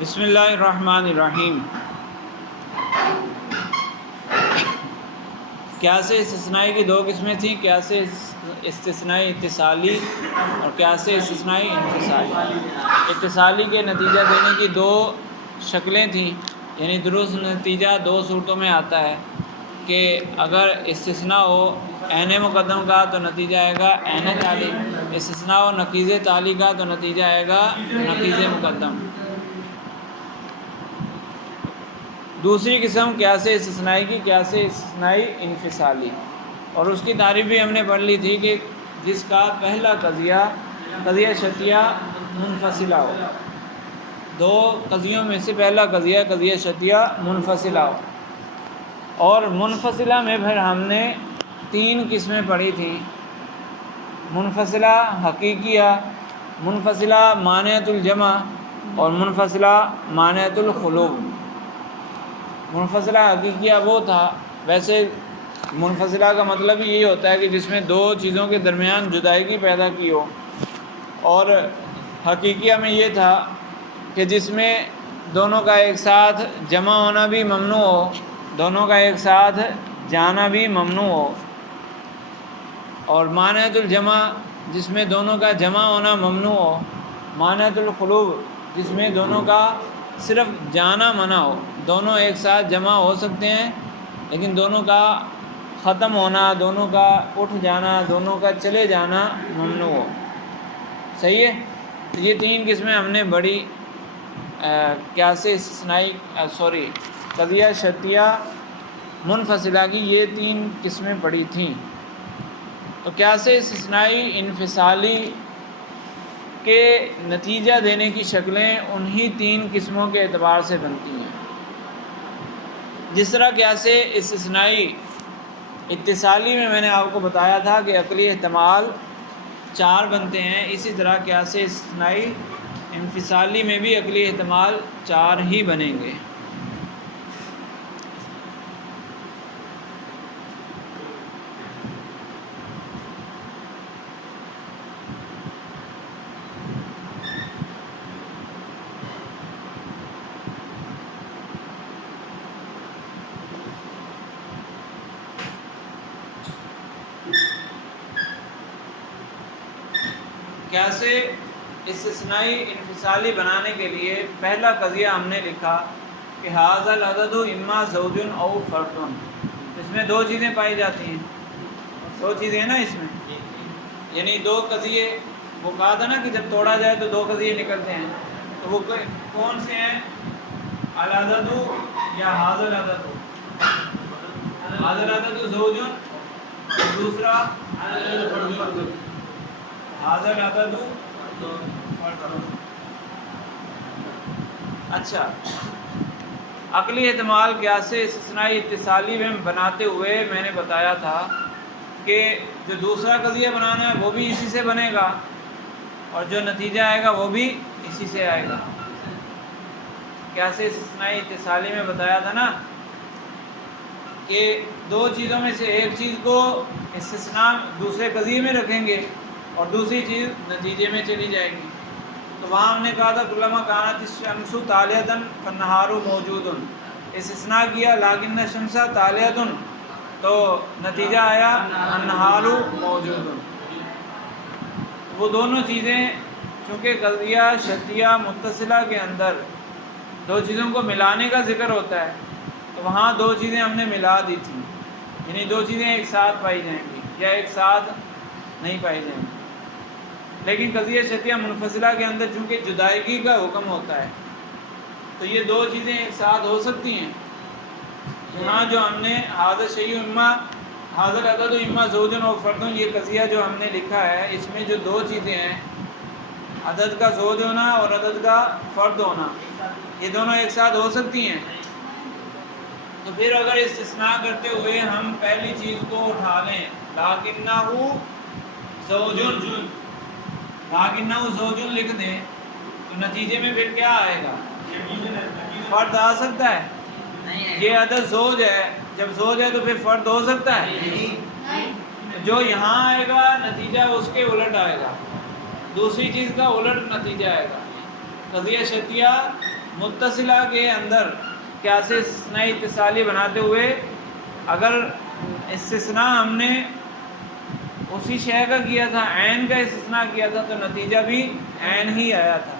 بسم اللہ الرحمن الرحیم۔ قیاس استثنائی کی دو قسمیں تھیں، قیاس استثنائی اتصالی اور قیاس استثنائی انفصالی۔ اتصالی کے نتیجہ دینے کی دو شکلیں تھیں، یعنی درست نتیجہ دو صورتوں میں آتا ہے کہ اگر استثناء ہو عین مقدم کا تو نتیجہ آئے گا عین تالی، استثناء ہو نقیض تالی کا تو نتیجہ آئے گا نقیض مقدم۔ دوسری قسم قیاس استثنائی کی قیاس استثنائی انفصالی، اور اس کی تعریف بھی ہم نے پڑھ لی تھی کہ جس کا پہلا قضیہ شرطیہ منفصلہ ہو، دو قضیوں میں سے پہلا قضیہ شرطیہ منفصلہ ہو۔ اور منفصلہ میں پھر ہم نے تین قسمیں پڑھی تھیں، منفصلہ حقیقیہ، منفصلہ مانعۃ الجمع اور منفصلہ مانعۃ الخلو۔ منفصلہ حقیقیہ وہ تھا، ویسے منفصلہ کا مطلب یہی ہوتا ہے کہ جس میں دو چیزوں کے درمیان جدائیگی پیدا کی ہو، اور حقیقیہ میں یہ تھا کہ جس میں دونوں کا ایک ساتھ جمع ہونا بھی ممنوع ہو، دونوں کا ایک ساتھ جانا بھی ممنوع ہو۔ اور مانعۃ الجمع جس میں دونوں کا جمع ہونا ممنوع ہو، مانعۃ الخلو جس میں دونوں کا صرف جانا منع ہو، دونوں ایک ساتھ جمع ہو سکتے ہیں لیکن دونوں کا ختم ہونا، دونوں کا اٹھ جانا، دونوں کا چلے جانا ممنوع ہو۔ صحیح ہے؟ تو یہ تین قسمیں ہم نے بڑی قیاس استثنائی قضیہ شرطیہ منفصلہ کی یہ تین قسمیں پڑھی تھیں۔ تو قیاس استثنائی انفصالی کے نتیجہ دینے کی شکلیں انہی تین قسموں کے اعتبار سے بنتی ہیں۔ جس طرح قیاس استثنائی اتصالی میں نے آپ کو بتایا تھا کہ عقلی احتمال چار بنتے ہیں، اسی طرح قیاس استثنائی انفصالی میں بھی عقلی احتمال چار ہی بنیں گے۔ قیاس استثنائی انفصالی بنانے کے لیے پہلا قضیہ ہم نے لکھا کہ ھذا العدد اما زوج او فرد۔ اس میں دو چیزیں پائی جاتی ہیں، دو چیزیں ہیں نا اس میں، یعنی دو قضیے، وہ کہا تھا نا کہ جب توڑا جائے تو دو قضیے نکلتے ہیں، تو وہ کون سے ہیں؟ العدد یا ھذا العدد؟ ھذا العدد زوج، دوسرا ھذا العدد فرد۔ اچھا، عقلی احتمال قیاس استثنائی اتصالی میں بناتے ہوئے میں نے بتایا تھا کہ جو دوسرا قضیہ بنانا ہے وہ بھی اسی سے بنے گا، اور جو نتیجہ آئے گا وہ بھی اسی سے آئے گا۔ قیاس استثنائی اتصالی میں بتایا تھا نا کہ دو چیزوں میں سے ایک چیز کو استثناء دوسرے قضیے میں رکھیں گے اور دوسری چیز نتیجے میں چلی جائے گی۔ تو وہاں ہم نے کہا تھا کلما کانت الشمس طالعۃ فالنہار موجود، استثناء کیا لاکن الشمس طالعۃ، تو نتیجہ آیا النہار موجود۔ وہ دونوں چیزیں چونکہ قضیہ شرطیہ متصلہ کے اندر دو چیزوں کو ملانے کا ذکر ہوتا ہے، تو وہاں دو چیزیں ہم نے ملا دی تھیں، یعنی دو چیزیں ایک ساتھ پائی جائیں گی یا ایک ساتھ نہیں پائی جائیں گی۔ لیکن قضیہ شرطیہ منفصلہ کے اندر چونکہ جدائیگی کا حکم ہوتا ہے تو یہ دو چیزیں ایک ساتھ ہو سکتی ہیں۔ یہاں جو ہم نے ھذا الشیء اما ھذا العدد اما زوج و فرد، یہ قضیہ جو ہم نے لکھا ہے اس میں جو دو چیزیں ہیں، عدد کا زوج ہونا اور عدد کا فرد ہونا، یہ دونوں ایک ساتھ ہو سکتی ہیں۔ تو پھر اگر استثناء کرتے ہوئے ہم پہلی چیز کو اٹھا لیں لاکنہ زوج، لاکنہ زوج لکھ دیں تو نتیجے میں پھر کیا آئے گا؟ فرد آ سکتا ہے؟ یہ عدد زوج ہے، جب زوج ہے تو پھر فرد ہو سکتا ہے؟ جو یہاں آئے گا نتیجہ اس کے الٹ آئے گا، دوسری چیز کا الٹ نتیجہ آئے گا۔ قضیہ شرطیہ متصلہ کے اندر قیاس استثنائی اتصالی بناتے ہوئے اگر استثناء ہم نے اسی شے کا کیا تھا، عین کا استثناء کیا تھا، تو نتیجہ بھی عین ہی آیا تھا.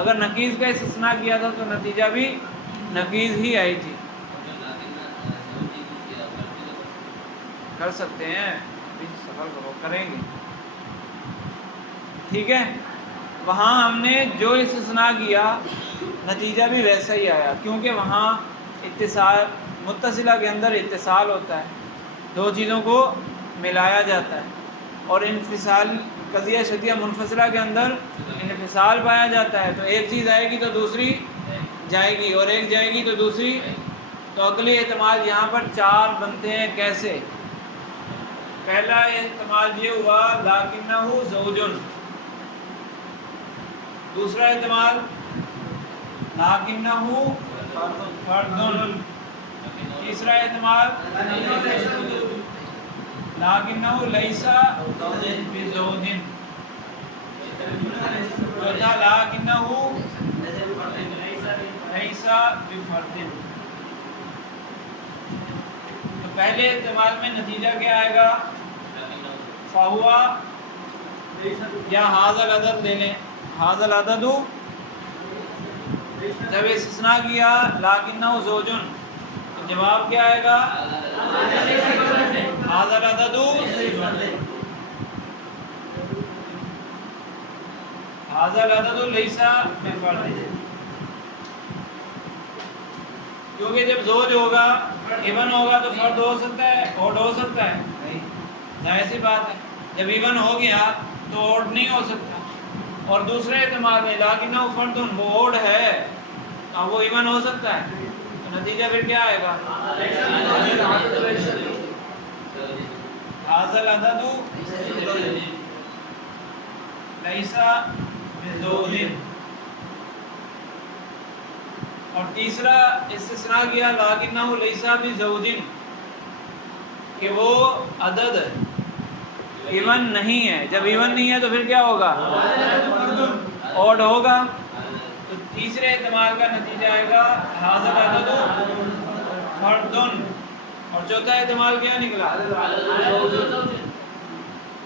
اگر نقیض کا استثناء کیا تھا تو نتیجہ بھی نقیض ہی آئی تھی. کر سکتے ہیں، سفر کرو کریں گے. ٹھیک ہے، وہاں ہم نے جو استثناء کیا نتیجہ بھی ویسا ہی آیا، کیونکہ وہاں اتصال، متصلہ کے اندر اتصال ہوتا ہے، دو چیزوں کو ملایا جاتا ہے. اور انفصال قضیہ شدیہ منفصلہ کے اندر انفصال پایا جاتا ہے، تو ایک چیز آئے گی تو دوسری جائے گی، اور ایک جائے گی تو دوسری. تو عقلی احتمال یہاں پر 4 بنتے ہیں. کیسے؟ پہلا احتمال یہ ہوا لیکنہ زوجن، دوسرا احتمال لیکنہ فردن، تیسرا احتمال لیکنہ لیس بزوج، چوتھا لیکنہ لیس بفرد. تو پہلے احتمال میں نتیجہ کیا آئے گا؟ فہوا، یا ھذا العدد لے لیں، ھذا العدد، جب استثناء کیا لیکنہ زوجن تو جواب کیا آئے گا؟ ھذا العدد، ھذا العدد لیس بفرد. کیونکہ جب زوج ہوگا، ایون ہوگا تو فرد ہو سکتا ہے، اوڈ ہو سکتا ہے، ظاہر سی بات ہے. جب ایون ہو گیا تو اوڈ نہیں ہو سکتا. اور دوسرے احتمال میں لیکنہ فردن، وہ اوڈ ہے، اب وہ ایون ہو سکتا ہے، تو نتیجہ پھر کیا آئے گا؟ ھذا العدد لیس بزوج. اور تیسرا استثناء کیا لیکنہ لیس بزوج، کہ وہ عدد ایون نہیں ہے. جب ایون نہیں ہے تو پھر کیا ہوگا؟ اوڈ ہوگا. تو تیسرے احتمال کا نتیجہ آئے گا ھذا العدد فردن. اور چوتھا احتمال کیا نکلا؟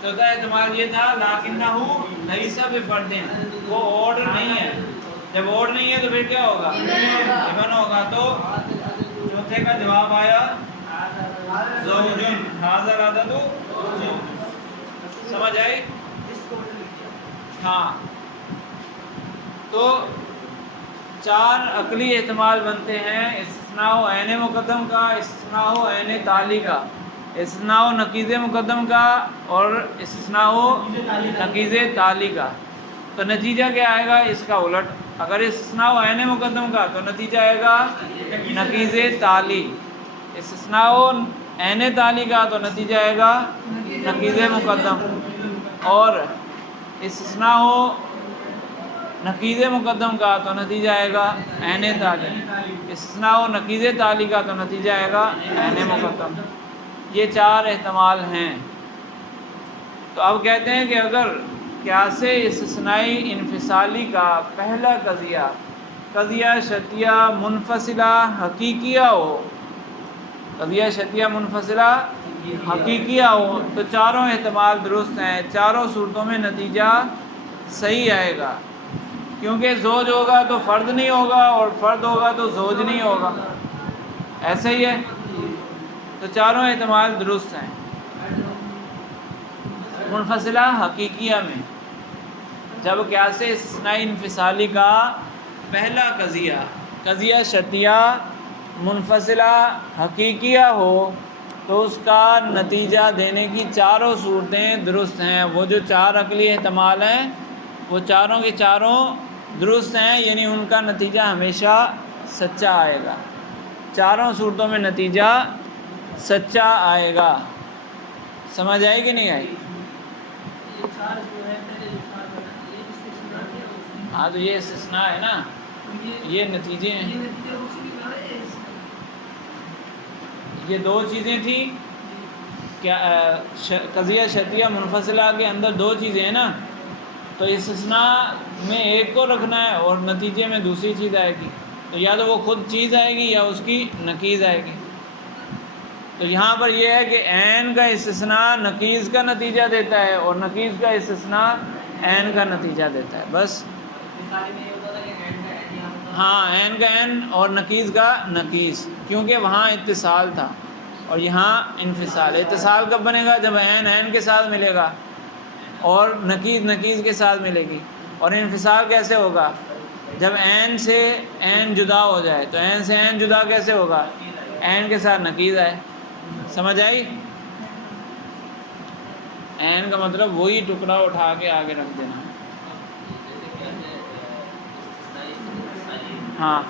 چوتھا احتمال یہ تھا لیکنہ لیس بفرد، وہ اوڈ نہیں ہے. جب اوڈ نہیں ہے تو پھر کیا ہوگا؟ ایون ہوگا. تو چوتھے کا جواب آیا زوجن، ھذا العدد زوج. سمجھ آئی؟ ہاں. تو 4 عقلی احتمال بنتے ہیں: استثناء عین مقدم کا، استثناء عین تعلی کا، استثناء نقیض مقدم کا، اور استثناء نقیض تعلی کا. تو نتیجہ کیا آئے گا اس کا الٹ؟ اگر استثناء عین مقدم کا تو نتیجہ آئے گا نقیض تعلی، استثناء عین تعلی کا تو نتیجہ آئے گا نقیض مقدم، اور استثناء نقیض مقدم کا تو نتیجہ آئے گا عین تعلی، استثناء نقیض تعلی کا تو نتیجہ آئے گا عین مقدم. یہ 4 احتمال ہیں. تو اب کہتے ہیں کہ اگر قیاس استثنائی انفصالی کا پہلا قضیہ شرطیہ منفصلہ حقیقیہ ہو، قضیہ شرطیہ منفصلہ حقیقیہ ہو، تو 4 احتمال درست ہیں. 4 صورتوں میں نتیجہ صحیح آئے گا، کیونکہ زوج ہوگا تو فرد نہیں ہوگا، اور فرد ہوگا تو زوج نہیں ہوگا. ایسا ہی ہے. تو 4 احتمال درست ہیں منفصلہ حقیقیہ میں. جب قیاس استثنائی انفصالی کا پہلا قضیہ شرطیہ منفصلہ حقیقیہ ہو تو اس کا نتیجہ دینے کی 4 صورتیں درست ہیں. وہ جو 4 عقلی احتمال ہیں وہ چاروں کے چاروں درست ہیں، یعنی ان کا نتیجہ ہمیشہ سچا آئے گا. 4 صورتوں میں نتیجہ سچا آئے گا. سمجھ آئی کہ نہیں آئی؟ ہاں، تو یہ استثناء ہے نا، یہ نتیجے ہیں. یہ 2 چیزیں تھیں. کیا قضیہ شرطیہ منفصلہ کے اندر 2 چیزیں ہیں نا، تو استثناء میں ایک کو رکھنا ہے اور نتیجے میں دوسری چیز آئے گی، تو یا تو وہ خود چیز آئے گی یا اس کی نقیض آئے گی۔ تو یہاں پر یہ ہے کہ عین کا استثناء نقیض کا نتیجہ دیتا ہے اور نقیض کا استثناء عین کا نتیجہ دیتا ہے، بس۔ ہاں، عین کا عین اور نقیض کا نقیض، کیونکہ وہاں اتصال تھا اور یہاں انفصال۔ اتصال کب بنے گا؟ جب عین عین کے ساتھ ملے گا اور نقیض نقیض کے ساتھ ملے گی۔ اور انفصال کیسے ہوگا؟ جب عین سے عین جدا ہو جائے۔ تو عین سے عین جدا کیسے ہوگا؟ عین کے ساتھ نقیض آئے۔ سمجھ آئی؟ عین کا مطلب وہی ٹکڑا اٹھا کے آگے رکھ دینا۔ ہاں،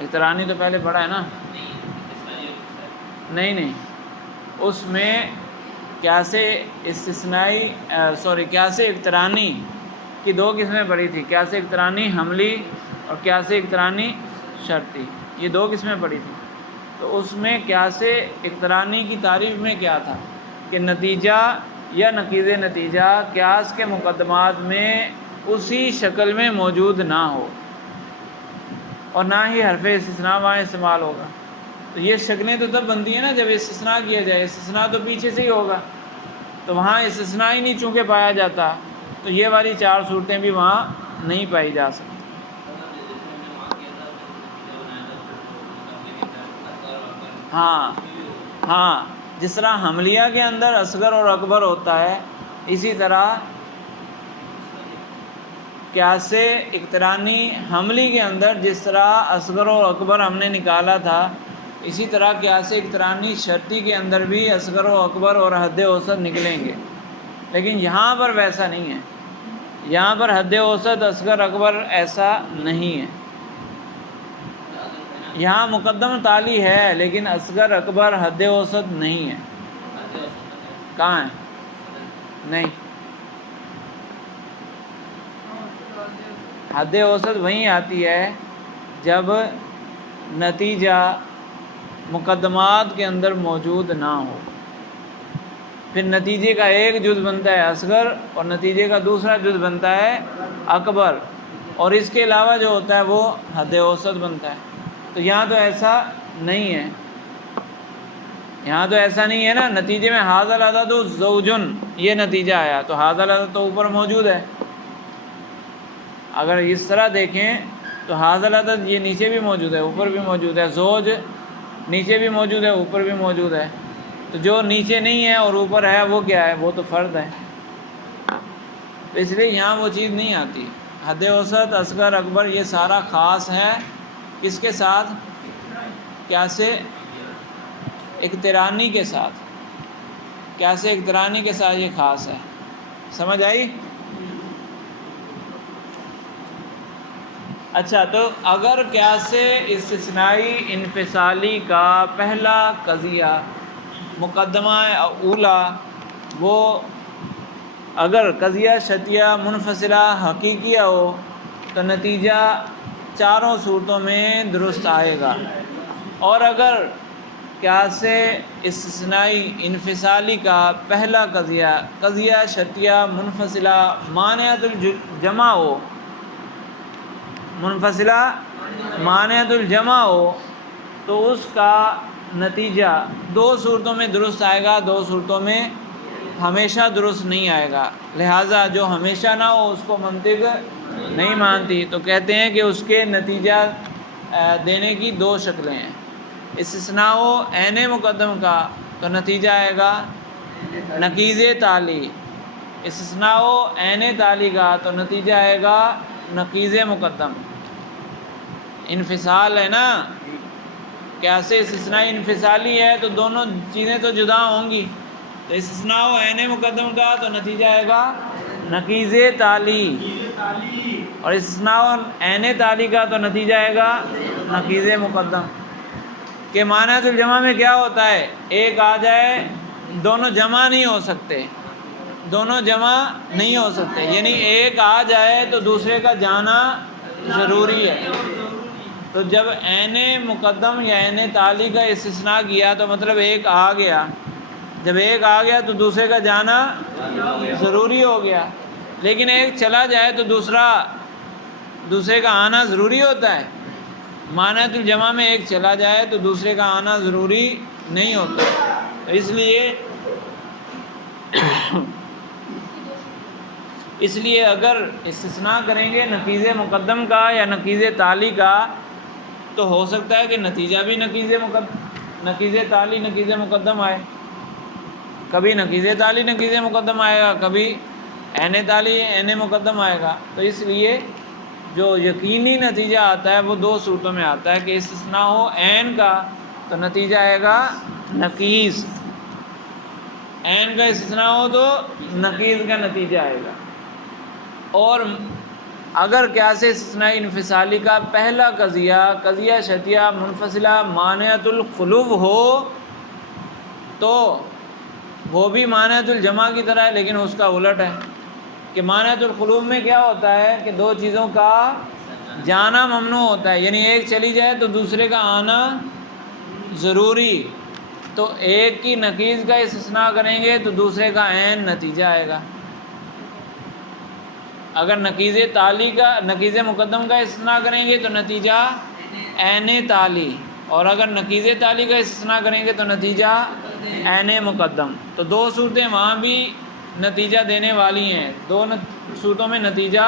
اقترانی تو پہلے پڑھا ہے نا؟ نہیں، اس میں قیاس استثنائی قیاس اقترانی کی دو قسمیں پڑھی تھی، قیاس اقترانی حملی اور قیاس اقترانی شرطی، یہ دو قسمیں پڑھی تھی۔ تو اس میں قیاس اقترانی کی تعریف میں کیا تھا کہ نتیجہ یا نقیض نتیجہ قیاس کے مقدمات میں اسی شکل میں موجود نہ ہو اور نہ ہی حرف استثناء وہاں استعمال ہوگا۔ تو یہ شکلیں تو تب بنتی ہیں نا جب استثناء کیا جائے، استثناء تو پیچھے سے ہی ہوگا، تو وہاں استثناء ہی نہیں چونکہ پایا جاتا، تو یہ والی چار صورتیں بھی وہاں نہیں پائی جا سکتی۔ ہاں، جس طرح حملیہ کے اندر اصغر اور اکبر ہوتا ہے، اسی طرح قیاس اقترانی حملی کے اندر جس طرح اصغر اور اکبر ہم نے نکالا تھا، اسی طرح قیاس اقترانی شرطی کے اندر بھی اصغر و اکبر اور حد اوسط نکلیں گے، لیکن یہاں پر ویسا نہیں ہے۔ یہاں پر حد اوسط اصغر اکبر ایسا نہیں ہے، یہاں مقدم تالی ہے لیکن اصغر اکبر حد اوسط نہیں ہے۔ کہاں ہے؟ نہیں، حد اوسط وہیں آتی ہے جب نتیجہ مقدمات کے اندر موجود نہ ہو، پھر نتیجے کا ایک جز بنتا ہے اصغر اور نتیجے کا دوسرا جز بنتا ہے اکبر، اور اس کے علاوہ جو ہوتا ہے وہ حد اوسط بنتا ہے۔ تو یہاں تو ایسا نہیں ہے، یہاں تو ایسا نہیں ہے نا۔ نتیجے میں ھذا العدد زوجن یہ نتیجہ آیا تو ھذا العدد تو اوپر موجود ہے۔ اگر اس طرح دیکھیں تو ھذا العدد یہ نیچے بھی موجود ہے، اوپر بھی موجود ہے، زوج نیچے بھی موجود ہے، اوپر بھی موجود ہے۔ تو جو نیچے نہیں ہے اور اوپر ہے وہ کیا ہے؟ وہ تو فرد ہے۔ تو اس لیے یہاں وہ چیز نہیں آتی۔ حد اوسط اصغر اکبر یہ سارا خاص ہے کس کے ساتھ؟ قیاس اقترانی کے ساتھ، قیاس اقترانی کے ساتھ یہ خاص ہے۔ سمجھ آئی؟ اچھا، تو اگر قیاس استثنائی انفصالی کا پہلا قضیہ مقدمہ اولا وہ اگر قضیہ شرطیہ منفصلہ حقیقیہ ہو تو نتیجہ چاروں صورتوں میں درست آئے گا، اور اگر قیاس استثنائی انفصالی کا پہلا قضیہ شرطیہ منفصلہ مانعۃ الجمع ہو، منفصلہ مانعۃ الجمع ہو، تو اس کا نتیجہ دو صورتوں میں درست آئے گا، دو صورتوں میں ہمیشہ درست نہیں آئے گا۔ لہٰذا جو ہمیشہ نہ ہو اس کو منطق نہیں مانتی، تو کہتے ہیں کہ اس کے نتیجہ دینے کی دو شکلیں ہیں۔ استثناء ہو عین مقدم کا تو نتیجہ آئے گا نقیض تالی، استثناء ہو عین تالی کا تو نتیجہ آئے گا نقیض مقدم۔ انفصال ہے نا، قیاس استثنائی انفصالی ہے تو دونوں چیزیں تو جدا ہوں گی، تو استثناء ہو عین مقدم کا تو نتیجہ آئے گا نقیض تالی، اور استثناء ہو عین تالی کا تو نتیجہ آئے گا نقیض مقدم۔ کہ مانعۃ الجمع میں کیا ہوتا ہے؟ ایک آ جائے، دونوں جمع نہیں ہو سکتے، دونوں جمع نہیں ہو سکتے، یعنی ایک آ جائے تو دوسرے کا جانا ضروری ہے۔ تو جب عین مقدم یا عین تالی کا استثناء کیا تو مطلب ایک آ گیا جب ایک آ گیا تو دوسرے کا جانا ضروری ہو گیا، لیکن ایک چلا جائے تو دوسرے کا آنا ضروری ہوتا ہے۔ مانعۃ الجمع میں ایک چلا جائے تو دوسرے کا آنا ضروری نہیں ہوتا، اس لیے اگر استثناء کریں گے نقیض مقدم کا یا نقیض تالی کا تو ہو سکتا ہے کہ نتیجہ بھی نقیض تالی نقیض مقدم آئے، کبھی نقیض تالی نقیض مقدم آئے گا، کبھی عین تالی عین مقدم آئے گا۔ تو اس لیے جو یقینی نتیجہ آتا ہے وہ دو صورتوں میں آتا ہے کہ استثناء ہو عین کا تو نتیجہ آئے گا نقیض، عین کا استثناء ہو تو نقیض کا نتیجہ آئے گا۔ اور اگر قیاس استثناء انفصالی کا پہلا قضیہ شرطیہ منفصلہ مانعۃ الخلو ہو تو وہ بھی مانعۃ الجمع کی طرح ہے، لیکن اس کا الٹ ہے کہ مانعۃ الخلو میں کیا ہوتا ہے کہ دو چیزوں کا جانا ممنوع ہوتا ہے، یعنی ایک چلی جائے تو دوسرے کا آنا ضروری، تو ایک کی نقیض کا استثناء کریں گے تو دوسرے کا عین نتیجہ آئے گا۔ اگر نقیض مقدم کا استثناء کریں گے تو نتیجہ عین تالی، اور اگر نقیض تالی کا استثناء کریں گے تو نتیجہ عین مقدم۔ تو دو صورتیں وہاں بھی نتیجہ دینے والی ہیں، دو صورتوں میں نتیجہ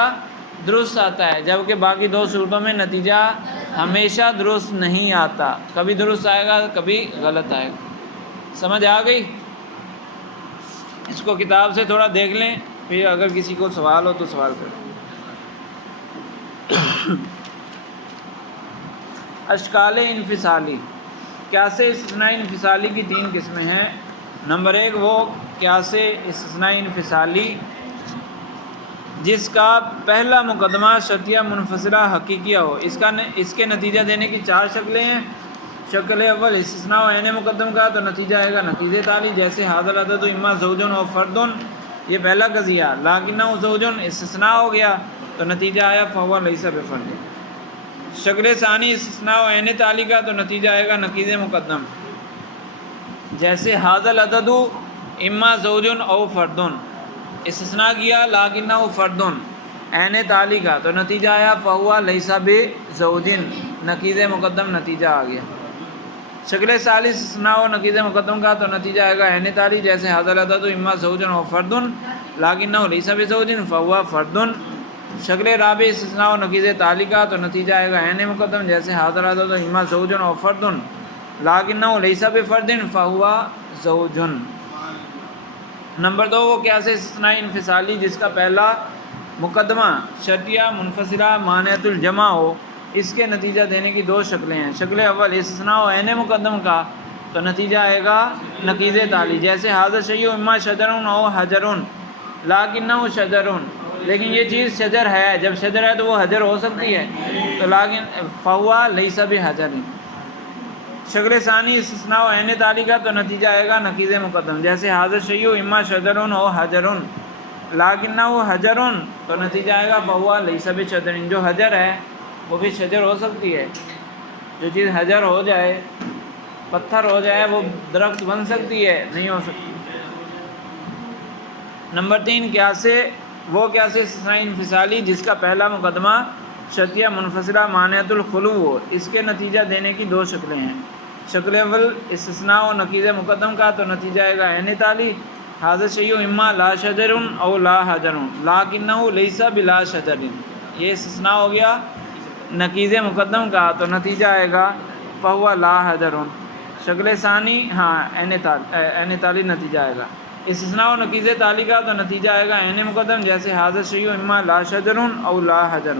درست آتا ہے، جبکہ باقی دو صورتوں میں نتیجہ ہمیشہ درست نہیں آتا، کبھی درست آئے گا کبھی غلط آئے گا۔ سمجھ آ گئی؟ اس کو کتاب سے تھوڑا دیکھ لیں، پھر اگر کسی کو سوال ہو تو سوال کریں۔ اشکال انفصالی، قیاس استثناء انفصالی کی تین قسمیں ہیں۔ نمبر ایک وہ قیاس استثناء انفصالی جس کا پہلا مقدمہ شرطیہ منفصلہ حقیقیہ ہو، اس کے نتیجہ دینے کی چار شکلیں ہیں۔ شکل اول استثناء و عین مقدم کا تو نتیجہ آئے گا نقیض تالی، جیسے ھذا العدد اما زوج و فرد، یہ پہلا قضیہ، لیکنہ زوج استثناء ہو گیا تو نتیجہ آیا فہو لیس بفرد۔ شکل ثانی استثناء و عین تالی کا تو نتیجہ آئے گا نقیض مقدم، جیسے ھذا العدد اما زوج او فرد، استثناء کیا لیکنہ فرد، عین تالی کا تو نتیجہ آیا فہو لیس بزوج، نقیض مقدم نتیجہ آ گیا۔ شکل ثالث استثناء و نقیض مقدم کا تو نتیجہ آئے گا عین تالی، جیسے ھذا العدد اما زوج او فرد لیکنہ لیس بزوج فہو فرد۔ شکل رابع استثناء و نقیض تالی کا تو نتیجہ آئے گا عین مقدم، جیسے ھذا العدد اما زوج او فرد لیکنہ لیس بفرد فہو زوج۔ نمبر دو وہ قیاس استثناء انفصالی جس کا پہلا مقدمہ شرطیہ منفصلہ مانعۃ الجمع ہو، اس کے نتیجہ دینے کی دو شکلیں ہیں۔ شکل اول استثناء و عین مقدم کا تو نتیجہ آئے گا نقیض تالی، جیسے ھذا الشیء اما شجر او حجر لیکنہ شجر، لیکن یہ چیز شجر ہے، جب شجر ہے تو وہ حجر ہو سکتی ہے، تو لیکن فہو لیس بحجر۔ شکل ثانی استثناء و عین تالی کا تو نتیجہ آئے گا نقیض مقدم، جیسے ھذا الشیء اما شجر او حجر لیکنہ حجر، تو نتیجہ آئے گا فہو لیس بشجر، جو حجر ہے وہ بھی شجر ہو سکتی ہے، جو چیز حجر ہو جائے پتھر ہو جائے وہ درخت بن سکتی ہے، نہیں ہو سکتی۔ نمبر تین وہ قیاس استثناء انفصالی جس کا پہلا مقدمہ شرطیہ منفصلہ مانعۃ الخلو ہو، اس کے نتیجہ دینے کی دو شکلیں ہیں۔ شکل اول استثناء و نقیض مقدم کا تو نتیجہ آئے گا عین تالی، ھذا الشیء اما لا شجر او لا حجر لیکنہ لیس بلا شجر، یہ استثناء ہو گیا نقیض مقدم کا تو نتیجہ آئے گا فہو لا حجر۔ شکل ثانی عین تالی نتیجہ آئے گا۔ استثناء و نقیض تالی کا تو نتیجہ آئے گا عین مقدم، جیسے ھذا الشیء اما لا شجر او لا حجر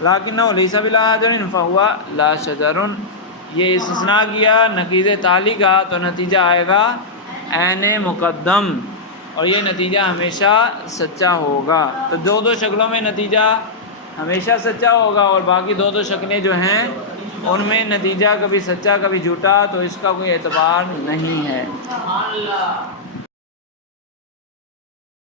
لیکنہ لیس بلا حجر فہو لا شجر، یہ استثناء کیا نقیض تالی کا تو نتیجہ آئے گا عین مقدم، اور یہ نتیجہ ہمیشہ سچا ہوگا۔ تو دو شکلوں میں نتیجہ ہمیشہ سچا ہوگا، اور باقی دو شکلیں جو ہیں ان میں نتیجہ کبھی سچا کبھی جھوٹا، تو اس کا کوئی اعتبار نہیں ہے۔